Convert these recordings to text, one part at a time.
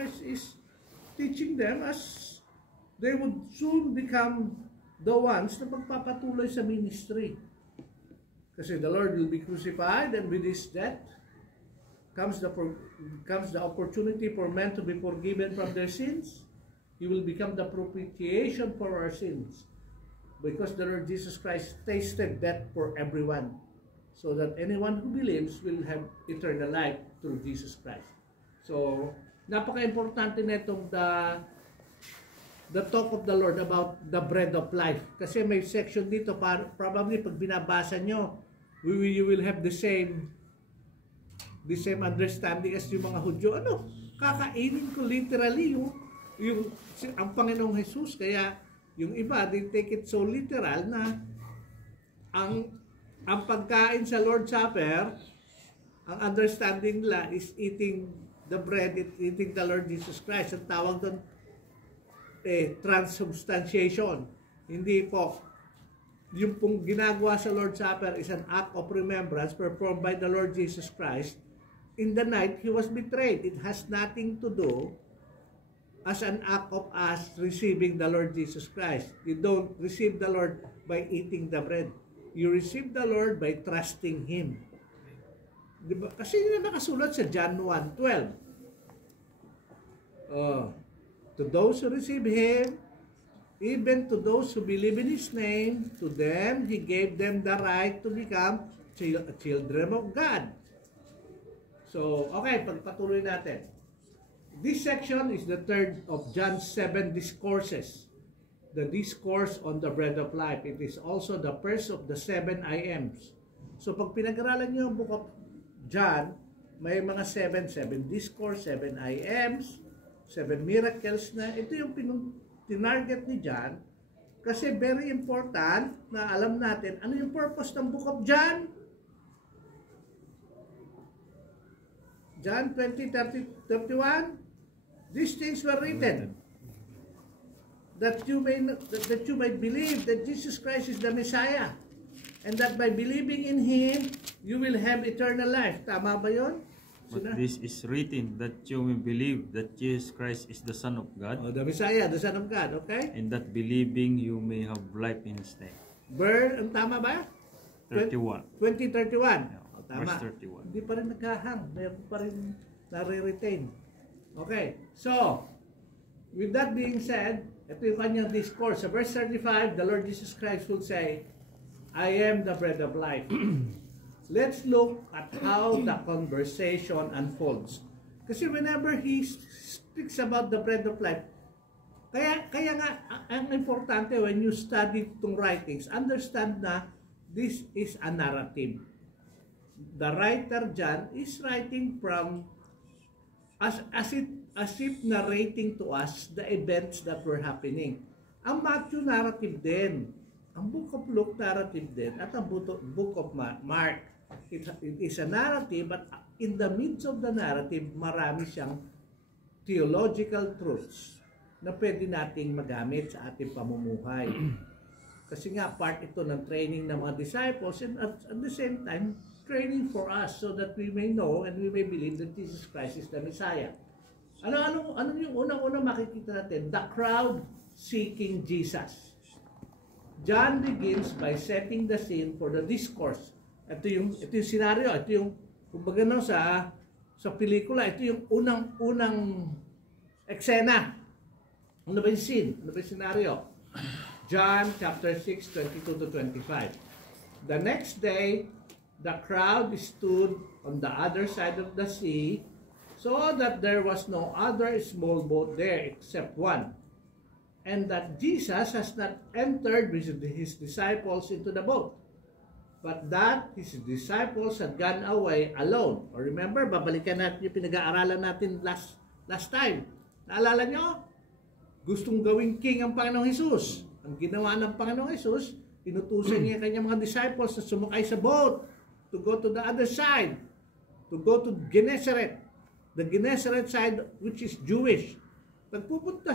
is teaching them as they would soon become the ones na magpapatuloy sa ministry. Kasi the Lord will be crucified, and with His death comes the opportunity for men to be forgiven from their sins. He will become the propitiation for our sins, because the Lord Jesus Christ tasted death for everyone, so that anyone who believes will have eternal life through Jesus Christ. So, napaka-importante na itong the talk of the Lord about the bread of life. Kasi may section dito, probably pag binabasa nyo, you will have the same understanding as yung mga Hudyo. Ano? Kakainin ko literally ang Panginoong Jesus. Kaya yung iba, they take it so literal na ang pagkain sa Lord's Supper, ang understanding nila is eating the bread, eating the Lord Jesus Christ. Ang tawag doon, transubstantiation. Hindi po. Yung pong ginagawa sa Lord's Supper is an act of remembrance performed by the Lord Jesus Christ in the night He was betrayed. It has nothing to do as an act of us receiving the Lord Jesus Christ. You don't receive the Lord by eating the bread. You receive the Lord by trusting Him. Diba? Kasi yun na nakasulat sa John 1:12. To those who receive Him, even to those who believe in His name, to them He gave them the right to become children of God. So, okay, pagpatuloy natin. This section is the third of John's 7 discourses. The discourse on the bread of life. It is also the first of the 7 I Ams. So, pag pinag-aralan nyo ang book of John, may mga 7 discourse, 7 I Ams, 7 miracles na. Ito yung tinarget ni John kasi very important na alam natin ano yung purpose ng book of John. John 20:31, these things were written that you may believe that Jesus Christ is the Messiah, and that by believing in Him you will have eternal life. Tama ba yun? But this is written that you may believe that Jesus Christ is the Son of God. The Messiah, the Son of God, okay? And that believing you may have life in His name. Ang tama ba? 31. 20:31. Yeah, Tama. verse 31. Hindi pa rin naghahang. Mayroon pa rin nare-retain. Okay. So, with that being said, ito yung kanyang discourse. Sa verse 35, the Lord Jesus Christ will say, I am the bread of life. Let's look at how the conversation unfolds. Kasi whenever He speaks about the bread of life, kaya nga, ang importante when you study itong writings, understand na this is a narrative. The writer John is writing from as if narrating to us the events that were happening. Ang Matthew narrative din, ang Book of Luke narrative din, at ang Book of Mark. It is a narrative, but in the midst of the narrative, marami siyang theological truths na pwede nating magamit sa ating pamumuhay. Kasi nga, part ito ng training ng mga disciples, and at the same time, training for us so that we may know and we may believe that Jesus Christ is the Messiah. Ano yung unang-unang makikita natin? The crowd seeking Jesus. John begins by setting the scene for the discourse. Ito yung scenario, ito yung kumbaga no, sa pelikula, ito yung unang eksena. Ano ba yung scene? Ano ba yung scenario? John chapter 6, 22 to 25. The next day, the crowd stood on the other side of the sea, so that there was no other small boat there except one, and that Jesus has not entered with His disciples into the boat, but that His disciples had gone away alone. Or remember, babalikan natin yung pinag-aaralan natin last time. Naalala nyo? Gustong gawing king ang Panginoong Jesus. Ang ginawa ng Panginoong Jesus, inutusan niya ang kanyang mga disciples na sumakay sa boat to go to the other side, to go to Gennesaret, the Gennesaret side which is Jewish. Pagpupunta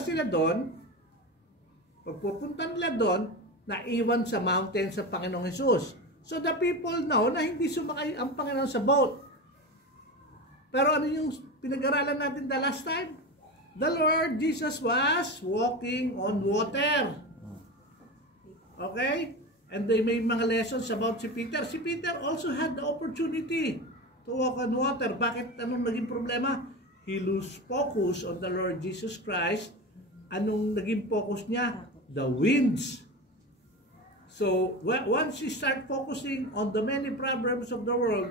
nila doon, naiwan sa mountain sa Panginoong Jesus. So the people know na hindi sumakay ang Panginoon sa boat. Pero ano yung pinag-aralan natin the last time? the Lord Jesus was walking on water. Okay? And they may mga lessons about si Peter. Si Peter also had the opportunity to walk on water. Bakit? Anong naging problema? He lose focus on the Lord Jesus Christ. Anong naging focus niya? The winds. So, once he start focusing on the many problems of the world,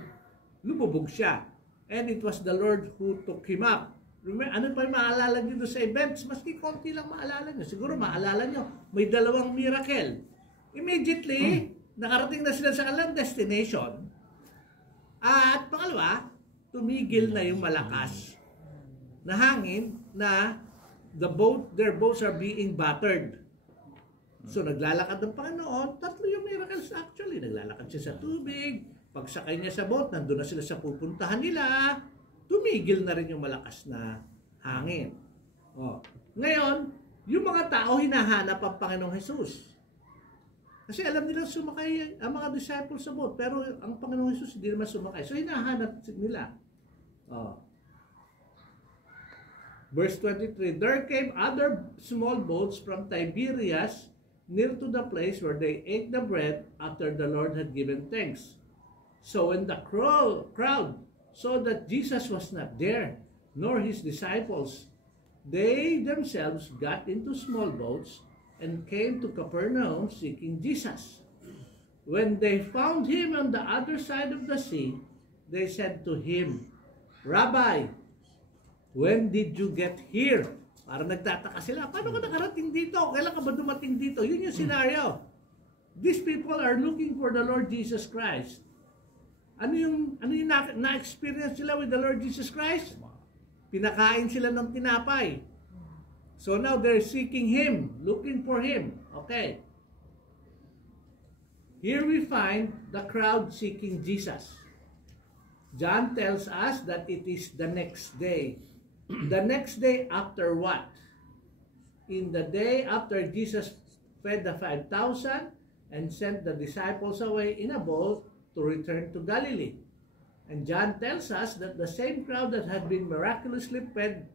lumubog siya. And it was the Lord who took him up. Ano pa yung maalala nyo doon sa events? Maski konti lang maalala nyo. Siguro maalala nyo, may dalawang miracle. Immediately, nakarating na sila sa kanilang destination. At pangalawa, tumigil na yung malakas na hangin na their boats are being battered. So naglalakad ng Panginoon, tatlo yung miracles actually. Naglalakad siya sa tubig, pagsakay niya sa boat, nandun na sila sa pupuntahan nila, tumigil na rin yung malakas na hangin. Oh. Ngayon, yung mga tao hinahanap ang Panginoong Jesus. Kasi alam nila sumakay ang mga disciples sa boat, pero ang Panginoong Jesus hindi naman sumakay. So hinahanap nila. Oh. Verse 23, there came other small boats from Tiberias near to the place where they ate the bread after the Lord had given thanks. So when the crowd saw that Jesus was not there, nor his disciples, they themselves got into small boats and came to Capernaum seeking Jesus. When they found him on the other side of the sea, they said to him, Rabbi, when did you get here? Parang nagtataka sila, paano ka nakarating dito? Kailan ka ba dumating dito? Yun yung scenario. These people are looking for the Lord Jesus Christ. Ano yung na-experience sila with the Lord Jesus Christ? Pinakain sila ng tinapay. So now they're seeking Him, looking for Him. Okay. Here we find the crowd seeking Jesus. John tells us that it is the next day. The next day after what? In the day after Jesus fed the 5,000 and sent the disciples away in a boat to return to Galilee. And John tells us that the same crowd that had been miraculously fed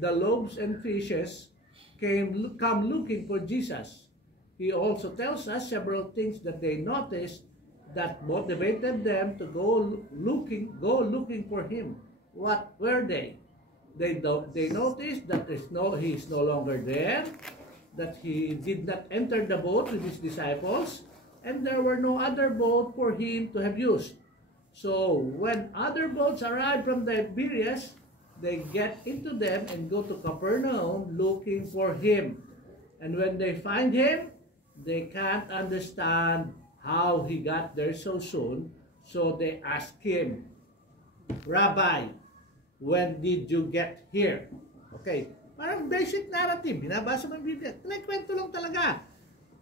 the loaves and fishes come looking for Jesus. He also tells us several things that they noticed that motivated them to go looking for him. What were they? They noticed that he is no longer there, that he did not enter the boat with his disciples, and there were no other boat for him to have used. So when other boats arrive from Tiberias, they get into them and go to Capernaum looking for him. And when they find him, they can't understand how he got there so soon. So they ask him, Rabbi, when did you get here? Okay, parang basic narrative. Binabasa mo yung Biblia. Kwento lang talaga.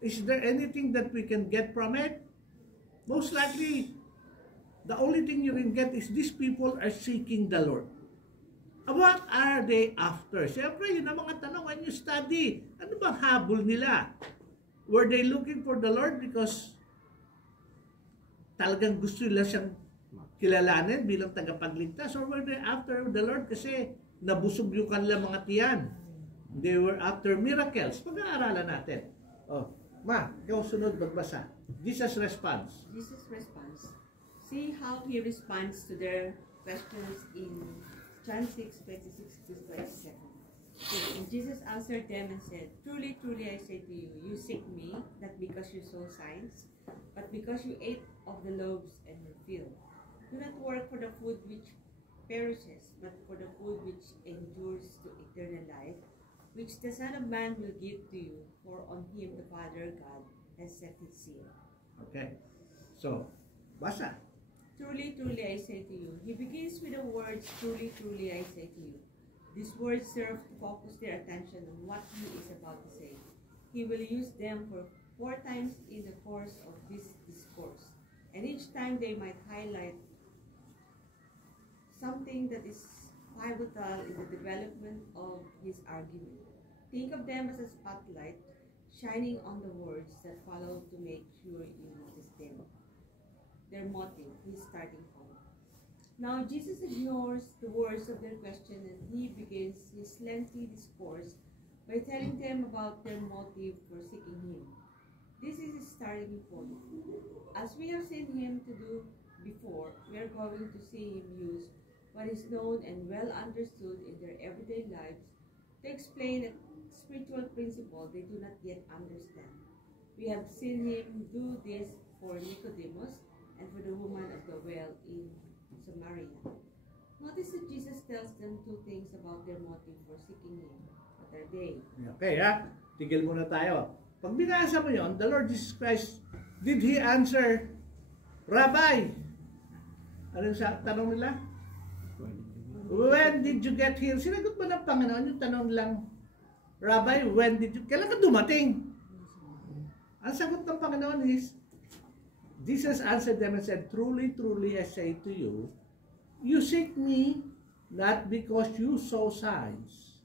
Is there anything that we can get from it? Most likely, the only thing you can get is these people are seeking the Lord. What are they after? Siyempre, yun ang mga tanong when you study. Ano bang habol nila? Were they looking for the Lord because talagang gusto nila siyang kilalanin bilang tagapagligtas? Or were they after the Lord kasi nabusog yung kanilang mga tiyan? They were after miracles. Pag-aaralan natin. Oh, Ma, ikaw sunod magbasa. Jesus responds. Jesus responds. See how he responds to their questions in John 6:26 to 27. And Jesus answered them and said, Truly, truly, I say to you, you seek me, not because you saw signs, but because you ate of the loaves and were filled. Do not work for the food which perishes, but for the food which endures to eternal life, which the Son of Man will give to you, for on him the Father God has set his seal. Okay. So, basa. Truly, truly, I say to you. He begins with the words, truly, truly, I say to you. These words serve to focus their attention on what he is about to say. He will use them for 4 times in the course of this discourse, and each time they might highlight something that is pivotal in the development of his argument. Think of them as a spotlight shining on the words that follow to make sure you notice them. Their motive, his starting point. Now Jesus ignores the words of their question and he begins his lengthy discourse by telling them about their motive for seeking him. This is his starting point. As we have seen him to do before, we are going to see him use what is known and well understood in their everyday lives to explain a spiritual principle they do not yet understand. We have seen him do this for Nicodemus and for the woman of the well in Samaria. Notice that Jesus tells them two things about their motive for seeking him. What are they? Okay, ha? Tigil muna tayo. Pag binasa mo yun, the Lord Jesus Christ, did He answer, Rabbi? Ano yung tanong nila? When did you get here? Sinagot ba ng Panginoon yung tanong lang, Rabbi, when did you, kailan ka dumating? Ang sagot ng Panginoon is, Jesus answered them and said, truly, truly, I say to you, you seek me not because you saw signs,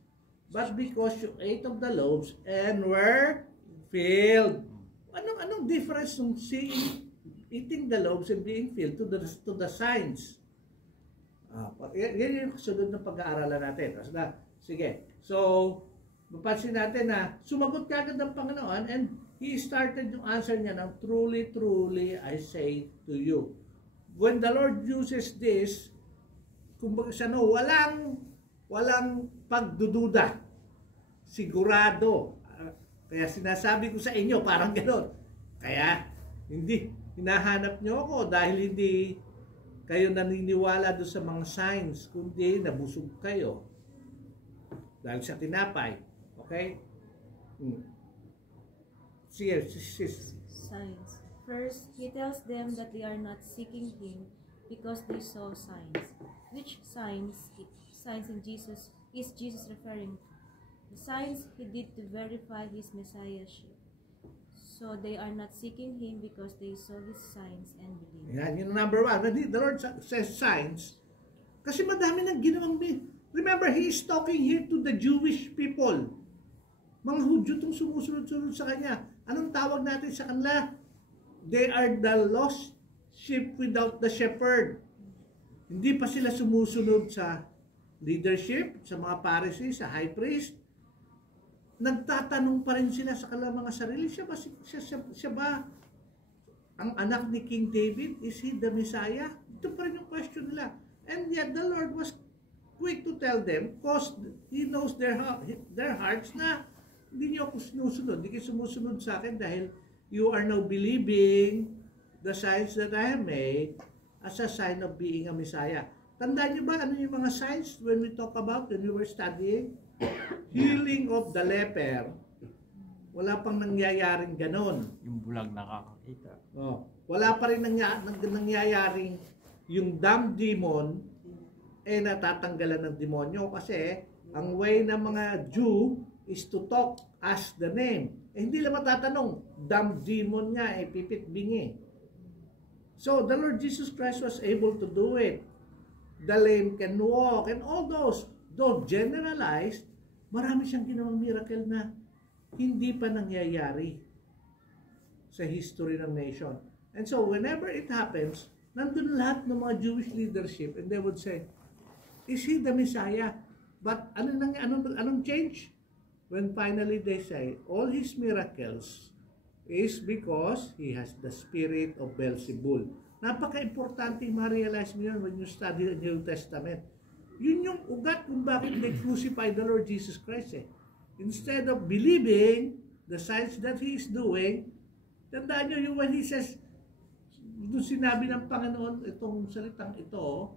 but because you ate of the loaves and were filled. Anong difference ng eating the loaves and being filled to the signs? Yan yung sunod ng pag-aaralan natin. Sige. So, mapansin natin na sumagot kagad ng Panginoon and He started yung answer niya ng truly, truly, I say to you. When the Lord uses this, kumbaga siya walang pagdududa. Sigurado. Kaya sinasabi ko sa inyo, parang gano'n. Kaya, hindi, hinahanap nyo ako dahil hindi kayo naniniwala doon sa mga signs, kundi nabusog kayo. Dahil sa tinapay. Okay? Signs. First, he tells them that they are not seeking him because they saw signs. Which signs in Jesus is Jesus referring to? The signs he did to verify his messiahship. So they are not seeking him because they saw his signs and believed. Yan, yung number one. The Lord says signs kasi madami nang ginawang. Remember, He is talking here to the Jewish people. Mga Hudyo itong sumusunod-sunod sa Kanya. Anong tawag natin sa kanila? They are the lost sheep without the shepherd. Hindi pa sila sumusunod sa leadership, sa mga Pharisees, sa high priest. Nagtatanong pa rin sila sa kanilang mga sarili. Siya ba ang anak ni King David? Is He the Messiah? Ito pa rin yung question nila. And yet the Lord was quick to tell them because He knows their hearts na hindi niyo ako sinusunod. Hindi kayo sumusunod sa akin dahil you are now believing the signs that I have made as a sign of being a Messiah. Tandaan niyo ba ano yung mga signs when we talk about when we were studying? Healing of the leper. Wala pang nangyayaring ganon. Yung bulag nakakakita. Wala pa rin nangyayaring yung damn demon natatanggalan ng demonyo kasi ang way ng mga Jew is to talk as the name. Hindi lang matatanong, damn demon nga, pipit bingi. So, the Lord Jesus Christ was able to do it. The lame can walk, and all those, though generalized, marami siyang ginawang miracle na hindi pa nangyayari sa history ng nation. And so, whenever it happens, nandun lahat ng mga Jewish leadership, and they would say, is He the Messiah? But anong change? When finally they say, all His miracles is because He has the spirit of Beelzebul. Napaka-importante ma-realize mo yun when you study the New Testament. Yun yung ugat kung bakit they crucified the Lord Jesus Christ. Instead of believing the signs that He is doing, tandaan nyo yung when He says, doon sinabi ng Panginoon itong salitang ito,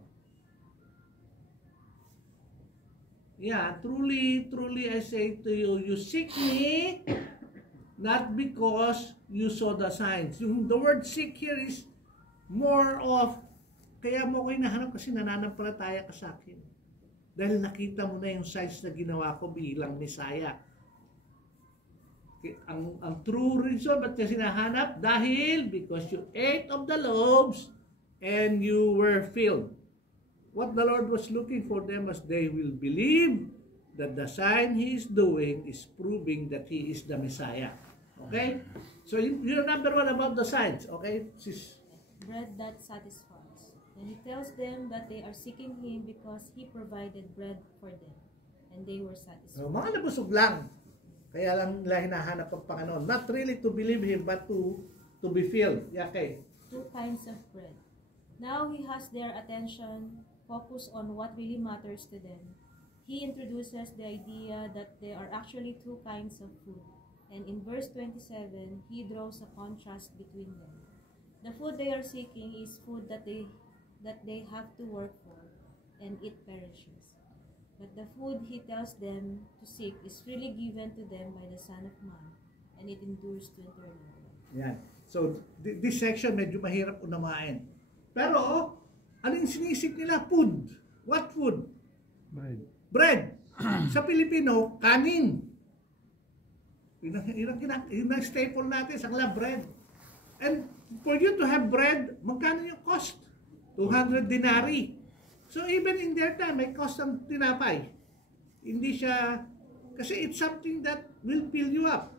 truly, truly I say to you, you seek me not because you saw the signs. The word seek here is more of, kaya mo ko hinahanap kasi nananampalataya ka sa akin. Dahil nakita mo na yung signs na ginawa ko bilang Messiah. Ang true reason, ba't kasi hinahanap? Dahil because you ate of the loaves and you were filled. What the Lord was looking for them was they will believe that the sign He is doing is proving that He is the Messiah. Okay? So, you're number one about the signs. Okay? Bread that satisfies. And he tells them that they are seeking him because he provided bread for them. And they were satisfied. So, mga nabusog lang. Kaya lang nila hinahanap ang Panginoon. Not really to believe him, but to be filled. Yeah, okay. 2 kinds of bread. Now he has their attention focused on what really matters to them. He introduces the idea that there are actually 2 kinds of food. And in verse 27, he draws a contrast between them. The food they are seeking is food that they have to work for, and it perishes. But the food he tells them to seek is freely given to them by the Son of Man, and it endures to eternal life. Yan. So, this section medyo mahirap unamain. Pero, ano yung sinisik nila? Food. What food? Bread. Sa Pilipino, kanin. Yun ang staple natin sa kanila, bread. And for you to have bread, magkano yung cost? 200 denari. So even in their time, may cost ng tinapay. Hindi siya, kasi it's something that will fill you up.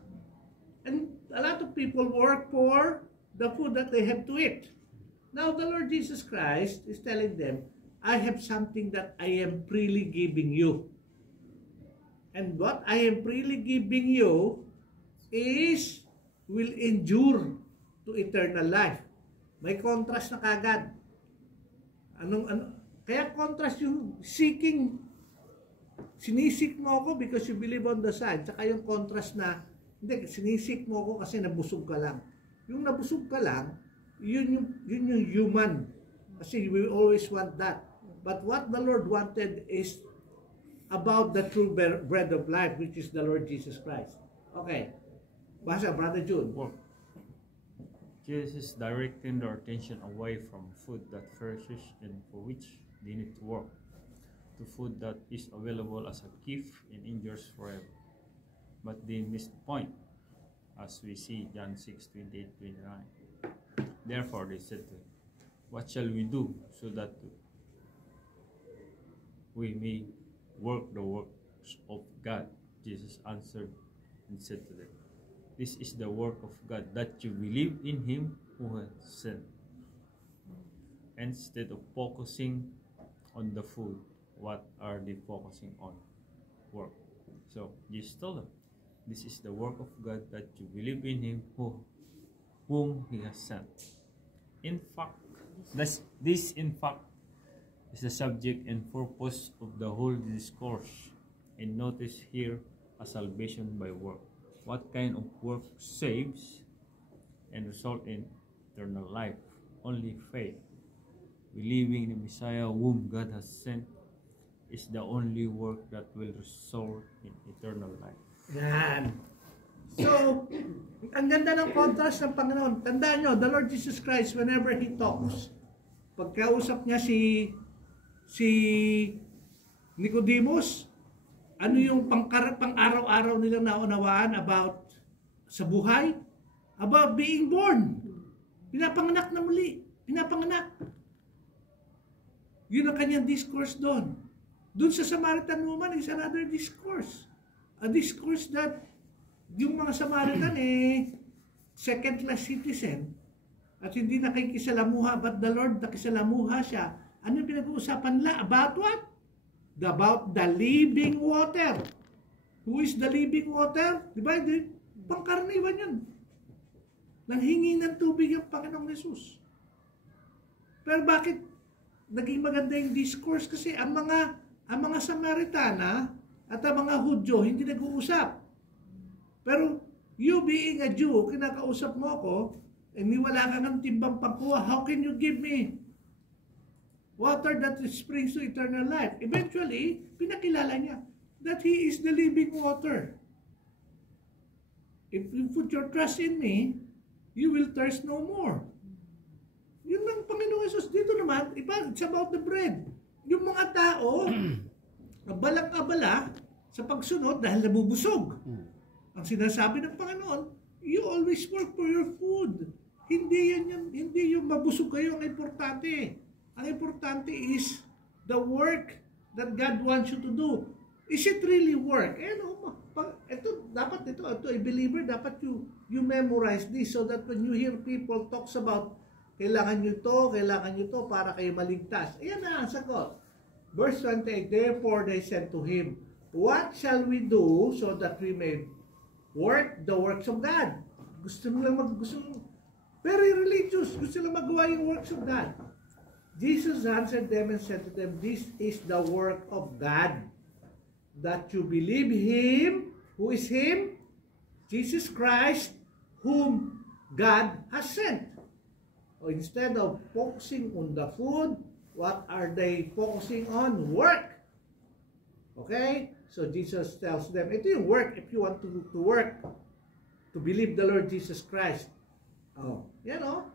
And a lot of people work for the food that they have to eat. Now the Lord Jesus Christ is telling them, I have something that I am freely giving you. And what I am freely giving you is will endure to eternal life. May contrast na kagad. Kaya contrast yung seeking, sinisik mo ako because you believe on the Son. Tsaka yung contrast na, hindi, sinisik mo ako kasi nabusog ka lang. Yung nabusog ka lang, yun yung human. Kasi we always want that. But what the Lord wanted is about the true bread of life, which is the Lord Jesus Christ. Okay. Basa, Brother June. Work. Jesus is directing their attention away from food that perishes and for which they need to work, to food that is available as a gift and endures forever. But they missed the point, as we see John 6:28-29. Therefore they said to him, what shall we do so that we may work the works of God? Jesus answered and said to them, this is the work of God, that you believe in him who has sent. Instead of focusing on the food, what are they focusing on? Work. So Jesus told them, this is the work of God, that you believe in him whom he has sent. In fact, this in fact is the subject and purpose of the whole discourse. And notice here a salvation by work. What kind of work saves and result in eternal life? Only faith. Believing in the Messiah whom God has sent is the only work that will result in eternal life. Yan. So, ang ganda ng contrast ng Panginoon. Tandaan nyo, the Lord Jesus Christ, whenever He talks, pagkausap niya si Nicodemus, ano yung pang-araw-araw nilang naunawaan about sa buhay? About being born. Pinapanganak na muli. Pinapanganak. Yun ang kanyang discourse doon. Doon sa Samaritan woman is another discourse. A discourse that yung mga Samaritan second-class citizen at hindi nakikisalamuha, but the Lord nakisalamuha siya. Ano yung pinag-uusapan nila? About what? About the living water. Who is the living water? Diba? Pangkaraniwan yun. Nanghingi ng tubig ang Panginoong Jesus. Pero bakit naging maganda yung discourse? Kasi ang mga Samaritana at ang mga Hudyo hindi nag-uusap. Pero you being a Jew, kinakausap mo ako, hindi wala kang ng timbang pangkuha, how can you give me water that springs to eternal life? Eventually, pinakilala niya that He is the living water. If you put your trust in me, you will thirst no more. Yun ang Panginoon Jesus. Dito naman, it's about the bread. Yung mga tao, abalang-abala sa pagsunod dahil nabubusog. Ang sinasabi ng Panginoon, you always work for your food. Hindi yung mabusog kayo ang importante. Ang importante is the work that God wants you to do. Is it really work? Dapat a believer, dapat you memorize this so that when you hear people talks about kailangan nyo to para kayo maligtas. Ayan na ang sagot. Verse 28, therefore they said to him, what shall we do so that we may work the works of God? Gusto nilang very religious. Gusto nilang magawa yung works of God. Jesus answered them and said to them, this is the work of God, that you believe Him. Who is Him? Jesus Christ, whom God has sent. So instead of focusing on the food, what are they focusing on? Work. Okay? So Jesus tells them, ito yung work if you want to work, to believe the Lord Jesus Christ. Oh, yan o.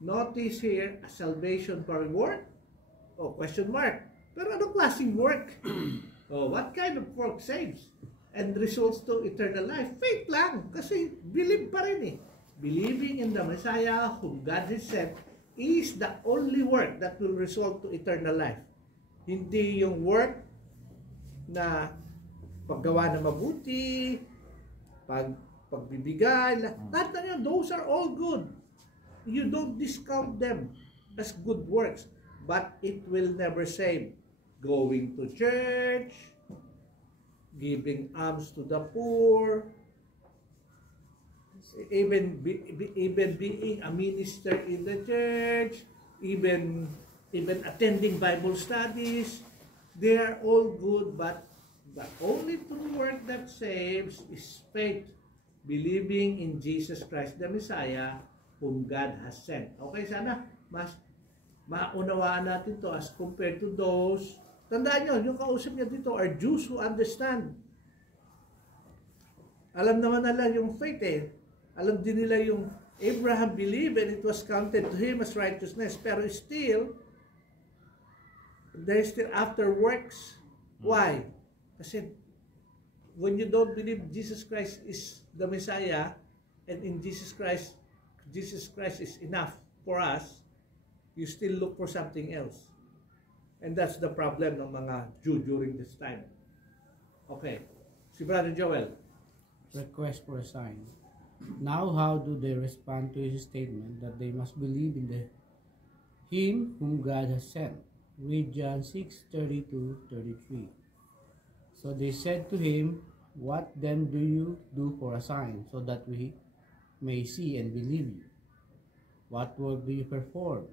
Notice here, a salvation for reward? Oh, question mark. Pero anong klaseng work? Oh, what kind of work saves and results to eternal life? Faith lang. Kasi believe pa rin eh. Believing in the Messiah whom God has sent is the only work that will result to eternal life. Hindi yung work na paggawa na mabuti, pagbibigay, lahat na yun, those are all good. You don't discount them as good works, but it will never save. Going to church, giving alms to the poor, even being a minister in the church, even attending Bible studies, they are all good, but the only true work that saves is faith, believing in Jesus Christ the Messiah, whom God has sent. Okay, sana mas maunawaan natin to as compared to those. Tandaan nyo, yung kausap niya dito are Jews who understand. Alam naman nila yung faith eh. Alam din nila yung Abraham believed and it was counted to him as righteousness. Pero still, they're still after works. Why? Kasi when you don't believe Jesus Christ is the Messiah, and in Jesus Christ is enough for us, you still look for something else. And that's the problem ng mga Jew during this time. Okay. Si Brother Joel. Request for a sign. Now how do they respond to his statement that they must believe in Him whom God has sent? Read John 6:32-33. So they said to him, what then do you do for a sign, so that we may see and believe you? What work do you perform?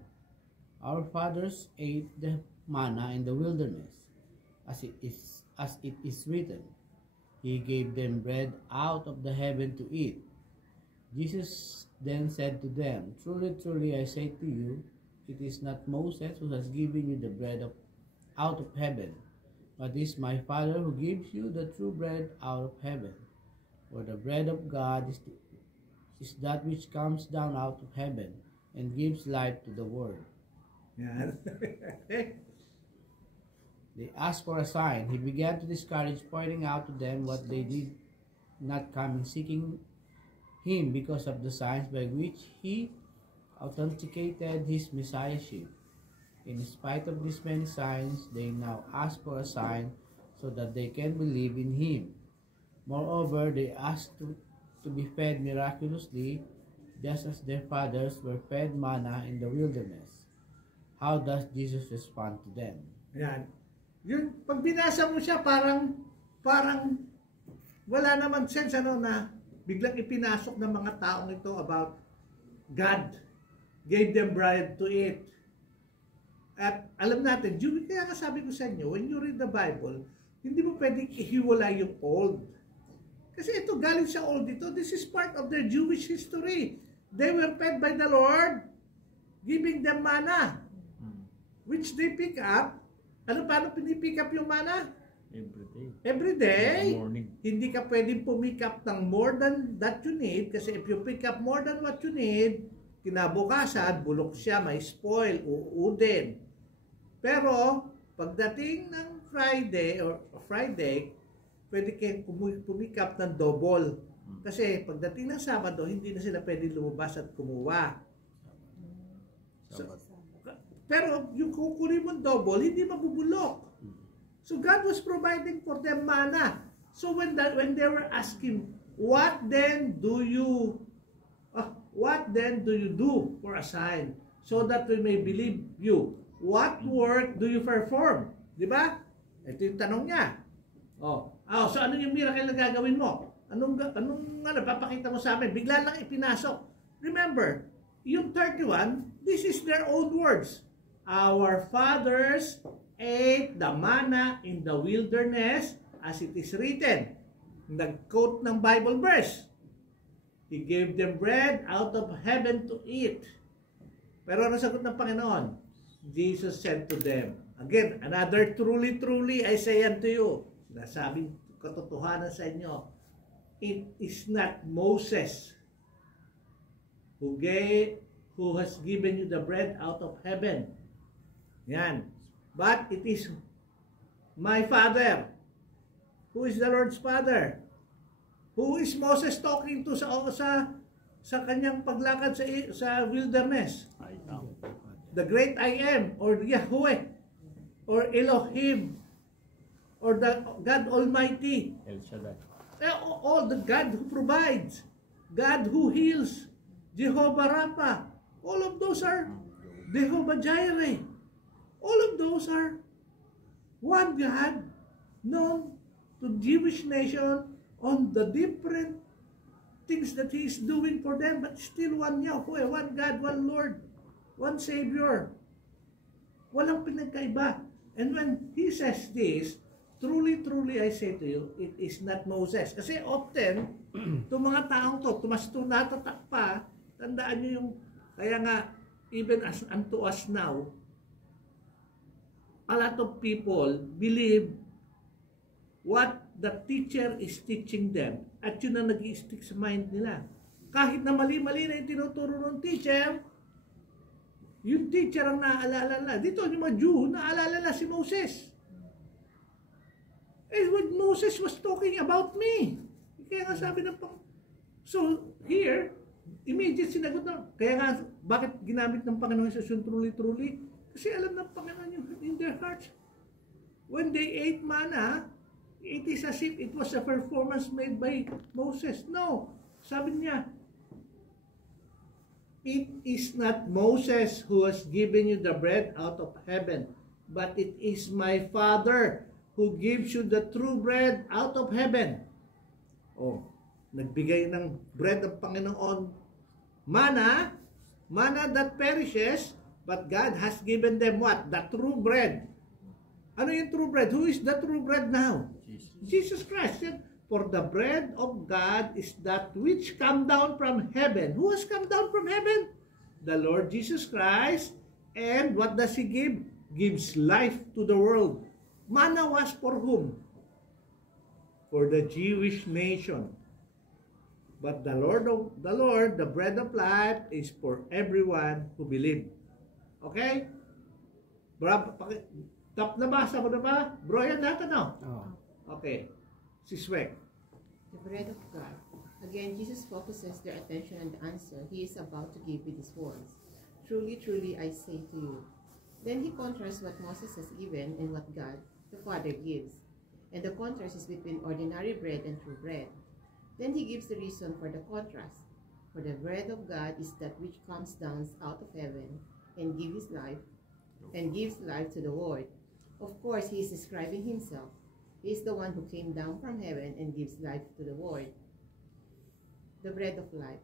Our fathers ate the manna in the wilderness, as it is written, He gave them bread out of the heaven to eat. Jesus then said to them, truly, truly, I say to you, it is not Moses who has given you the bread out of heaven, but it is my Father who gives you the true bread out of heaven. For the bread of God is that which comes down out of heaven and gives life to the world. Yan. They asked for a sign. He began to discourage, pointing out to them what they did not come in seeking him because of the signs by which he authenticated his messiahship. In spite of these many signs, they now ask for a sign so that they can believe in him. Moreover, they asked to be fed miraculously, just as their fathers were fed manna in the wilderness. How does Jesus respond to them? Yan. Yung pag binasa mo siya, parang wala naman sense na biglang ipinasok ng mga taong ito about God gave them bread to eat. At alam natin, kaya kasabi ko sa inyo, when you read the Bible, hindi mo pwedeng ihiwalay yung old. Kasi ito galing sa old ito. This is part of their Jewish history. They were fed by the Lord, giving them manna, which they pick up. Paano pinipick up yung manna? Every day. Morning. Hindi ka pwedeng pumick up ng more than that you need, kasi if you pick up more than what you need, kinabukasan, bulok siya, may spoil, uudin. Pero, pagdating ng Friday, pwede kayong pumick up ng double. Kasi pagdating ng Sabado, hindi na sila pwede lumabas at kumuha. Pero yung kukunin mo double, hindi mabubulok. So God was providing for them manna. So when they were asking, what then do you What then do you do for a sign so that we may believe you? What work do you perform? Di ba? Ito yung tanong niya. So ano yung miracle na gagawin mo? Anong papakita mo sa amin? Bigla lang ipinasok. Remember, yung 31, this is their own words. Our fathers ate the manna in the wilderness as it is written. Nag-quote ng Bible verse. He gave them bread out of heaven to eat. Pero ano sagot ng Panginoon? Jesus said to them, again, another truly, truly, I say unto you, sinasabing katotohanan sa inyo, it is not Moses who has given you the bread out of heaven. Yan. But it is my Father. Who is the Lord's Father? Who is Moses talking to sa kanyang paglakad sa wilderness? The great I am, or Yahweh, or Elohim, or the God Almighty. El Shaddai. All the God who provides, God who heals, Jehovah Rapha. All of those are Jehovah Jireh. All of those are one God known to Jewish nation on the different things that He is doing for them, but still one Yahweh, one God, one Lord, one Savior. Walang pinagkaiba. And when He says this, truly, truly, I say to you, it is not Moses. Kasi often, itong mga taong to, natatak pa, tandaan nyo yung, kaya nga, even as unto us now, a lot of people believe what the teacher is teaching them. At yun ang nag-i-stick sa mind nila. Kahit na mali-mali na yung tinuturo ng teacher, yung teacher ang naaalala na. Dito, yung mga Jew, naaalala na si Moses. And when Moses was talking about me. Kaya nga sabi ng so, here, immediate sinagot na. Kaya nga, bakit ginamit ng Panginoon Jesus yung truly? Kasi alam ng Panginoon yung in their hearts. When they ate manna, it is as if it was a performance made by Moses. No. Sabi niya, it is not Moses who has given you the bread out of heaven, but it is my Father who gives you the true bread out of heaven. Nagbigay ng bread ng Panginoon. Manna that perishes, but God has given them what? The true bread. Ano yung true bread? Who is the true bread now? Jesus Christ. For the bread of God is that which come down from heaven. Who has come down from heaven? The Lord Jesus Christ. And what does He give? Gives life to the world. Manna was for whom? For the Jewish nation. But the Lord, the bread of life, is for everyone who believes. Okay? Nabasa mo na ba? Bro, yan natin, no? Okay. Si Swek. The bread of God. Again, Jesus focuses their attention on the answer He is about to give with His words. Truly, truly, I say to you. Then He contrasts what Moses has given and what God, the Father, gives. And the contrast is between ordinary bread and true bread. Then He gives the reason for the contrast. For the bread of God is that which comes down out of heaven and gives life to the world. Of course, He is describing Himself. He is the one who came down from heaven and gives life to the world. The bread of life.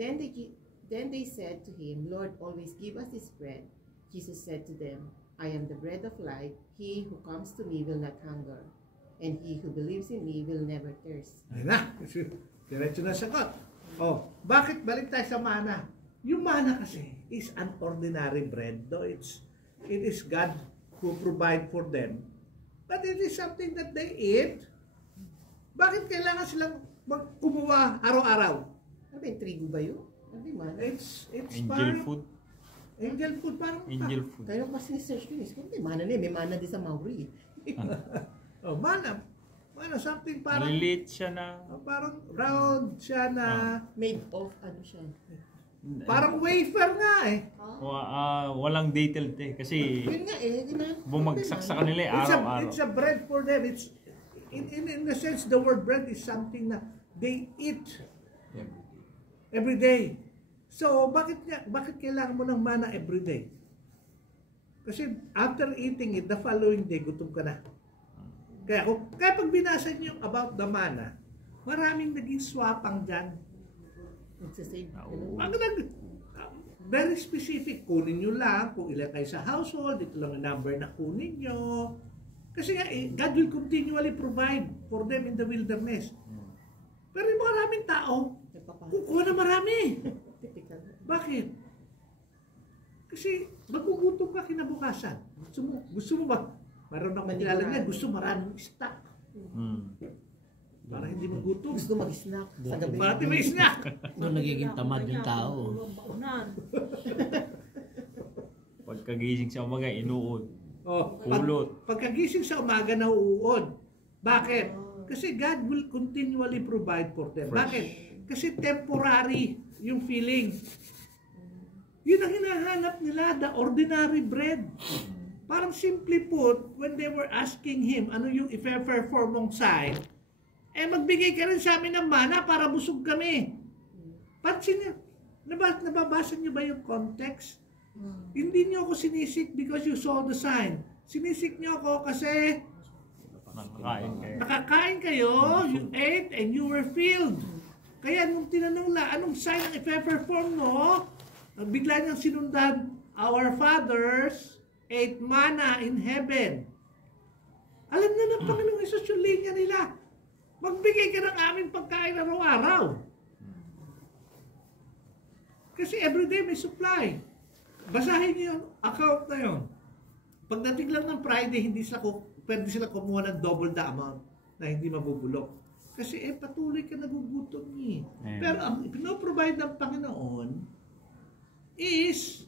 Then they said to Him, Lord, always give us this bread. Jesus said to them, I am the bread of life. He who comes to me will not hunger, and he who believes in me will never thirst. Ayun na. Diretso na sagot. Bakit balik tayo sa manna? Yung manna kasi is an ordinary bread. Though it is God who provide for them. But it is something that they eat. Bakit kailangan silang kumuha araw-araw? Ano yung trigo ba yun? Ano yung manna? It's Angel parang, food. Angel food. Parang Angel food. Tayo kasi ni-search ko yun. May manna na may manna din sa Maori. manna. Something parang Maliliit siya na. parang round siya na Made of ano siya? parang wafer nga eh. Walang detailed kasi Yun nga bumagsak sa kanila araw-araw. It's a bread for them. It's in the sense the word bread is something na they eat every day. So, bakit kailangan mo ng mana everyday? Kasi after eating it, the following day, gutom ka na. Kaya pag binasa niyo about the manna, maraming naging swapang dyan. Very specific, kunin nyo lang kung ilan kayo sa household, ito lang ang number na kunin nyo. Kasi nga, God will continually provide for them in the wilderness. Pero yung maraming tao, kukuha na marami. Bakit? Kasi magugutom ka kinabukasan. Gusto mo ba? Meron akong kilala niya, gusto maraming stock. Para hindi magutom. Gusto mag-snack sa gabi. Parati may snack. Doon nagiging tamad yung tao. Pagkagising sa umaga, inuod. Kulot. Pagkagising sa umaga, nauuod. Bakit? Kasi God will continually provide for them. Fresh. Bakit? Kasi temporary yung feeling. Yun ang hinahanap nila, the ordinary bread. Parang simply put, when they were asking him, ano yung if-perform mong sign, magbigay ka rin sa amin ng mana para busog kami. Pansin niyo, nababasa niyo ba yung context? Hindi niyo ako sinisik because you saw the sign. Sinisik niyo ako kasi nakakain kayo, you ate and you were filled. Kaya nung tinanong la, anong sign ang i-perform mo? Bigla niyang sinundan, our fathers ate manna in heaven. Alam na ng Panginoong Hesus yung linya nila. Magbigay ka ng aming pagkain araw-araw. Kasi everyday may supply. Basahin niyo yung account na yun. Pagdating lang ng Friday, pwede sila kumuha ng double the amount na hindi mabubulok. Kasi patuloy ka nagugutom niya. Pero ang pinoprovide ng Panginoon is,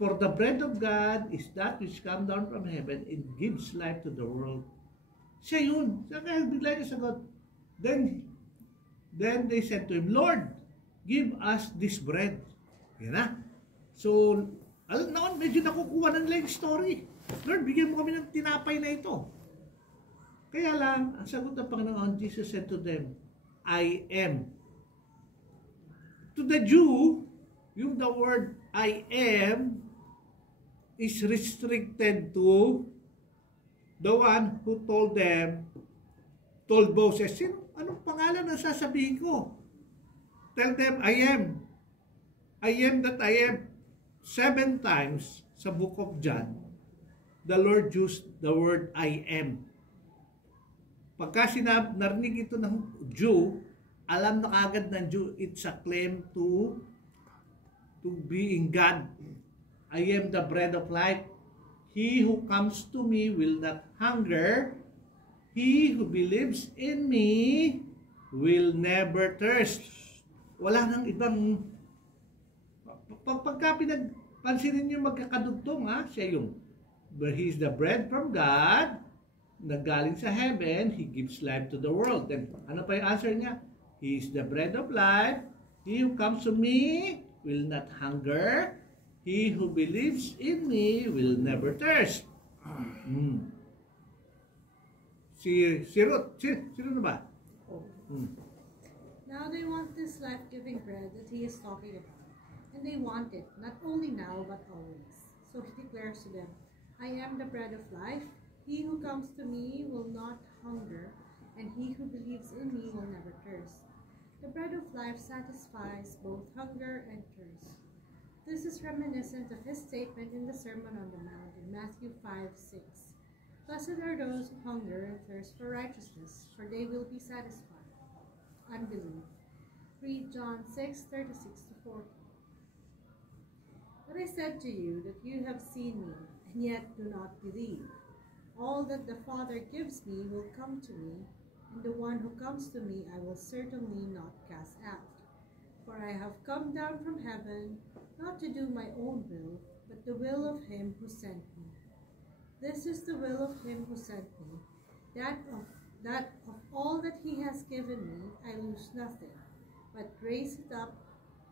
for the bread of God is that which come down from heaven and gives life to the world. Siya yun. Kaya bigla niya sagot. Then they said to him, Lord, give us this bread. Yan na. So, alam na, medyo nakukuha ng lang story. Lord, bigyan mo kami ng tinapay na ito. Kaya lang, ang sagot ng Panginoon, Jesus said to them, I am. To the Jew, yung the word I am is restricted to the one who told Moses, anong pangalan ang sasabihin ko? Tell them, I am. I am that I am. 7 times sa book of John, the Lord used the word I am. Pagka narinig ito ng Jew, alam na kagad ng Jew, it's a claim to being God. I am the bread of life. He who comes to me will not hunger. He who believes in me will never thirst. Wala nang ibang... Pagka pansinin niyo magkakadugtong, siya yung... He is the bread from God, nagaling sa heaven, He gives life to the world. Then, ano pa yung answer niya? He is the bread of life. He who comes to me will not hunger. He who believes in me will never thirst. Si Ruth, sino na ba? Now they want this life-giving bread that he is talking about. And they want it, not only now, but always. So he declares to them, I am the bread of life. He who comes to me will not hunger, and he who believes in me will never thirst. The bread of life satisfies both hunger and thirst. This is reminiscent of his statement in the Sermon on the Mount in Matthew 5:6. Blessed are those who hunger and thirst for righteousness, for they will be satisfied. Unbelief. Read John 6:36-40. But I said to you that you have seen me, and yet do not believe. All that the Father gives me will come to me, and the one who comes to me I will certainly not cast out. For I have come down from heaven, not to do my own will, but the will of him who sent me. This is the will of him who sent me, that of all that he has given me I lose nothing, but raise it up